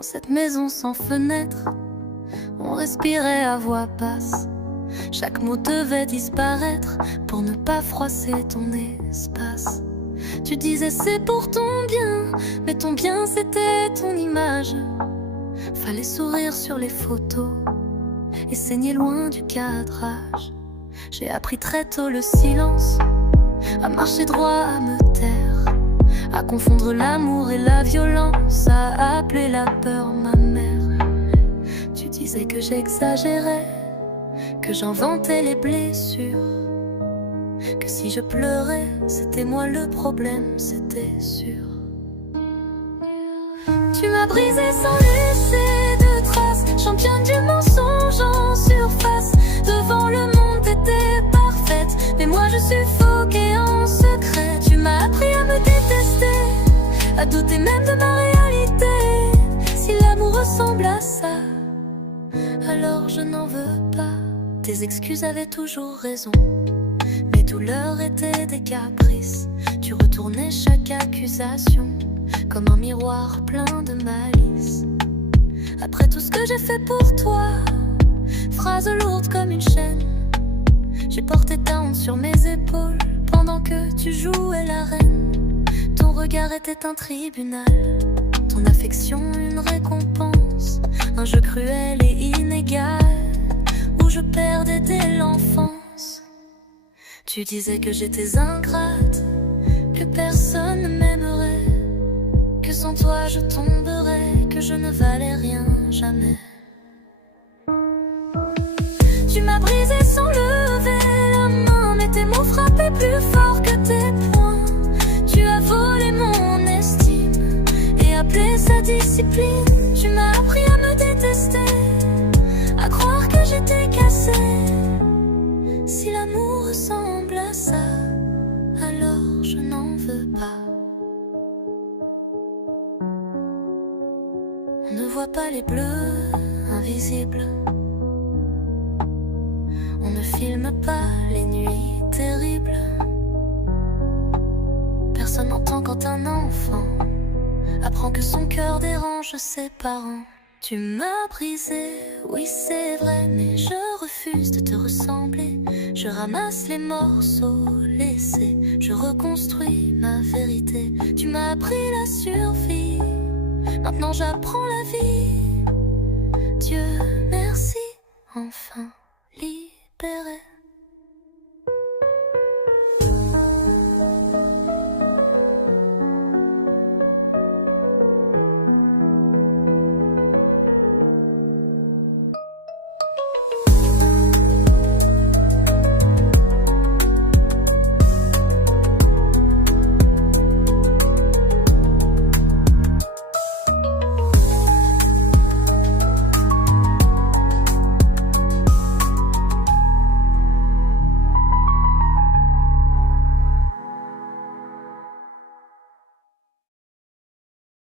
Dans cette maison sans fenêtre, on respirait à voix basse. Chaque mot devait disparaître pour ne pas froisser ton espace. Tu disais c'est pour ton bien, mais ton bien c'était ton image. Fallait sourire sur les photos et saigner loin du cadrage. J'ai appris très tôt le silence, à marcher droit, à me taire, à confondre l'amour et la violence, à appeler la peur ma mère. Tu disais que j'exagérais, que j'inventais les blessures, que si je pleurais, c'était moi le problème, c'était sûr. Tu m'as brisé sans laisser de traces, championne du mensonge en surface. Devant le monde t'étais parfaite, mais moi je suffoquais en secret. Tu m'as appris à me détester, à douter même de ma réalité. Si l'amour ressemble à ça, alors je n'en veux pas. Tes excuses avaient toujours raison, mes douleurs étaient des caprices. Tu retournais chaque accusation comme un miroir plein de malice. Après tout ce que j'ai fait pour toi, phrase lourde comme une chaîne, j'ai porté ta honte sur mes épaules pendant que tu jouais la reine. Ton regard était un tribunal, ton affection une récompense, un jeu cruel et inégal où je perdais dès l'enfance. Tu disais que j'étais ingrate, que personne ne m'aimerait, que sans toi je tomberais, que je ne valais rien jamais. Tu m'as brisé sans lever la main, mais tes mots frappaient plus fort que tes poings. Tu as volé mon estime et appelé ça discipline. Tu m'as appris à me détester, à croire que j'étais cassée. Si l'amour ressemble à ça, alors je n'en veux pas. On ne voit pas les bleus invisibles, on ne filme pas les nuits terribles. Personne n'entend quand un enfant apprend que son cœur dérange ses parents. Tu m'as brisé, oui c'est vrai, mais je refuse de te ressembler. Je ramasse les morceaux laissés, je reconstruis ma vérité. Tu m'as appris la survie, maintenant j'apprends la vie. Dieu merci, enfin libéré.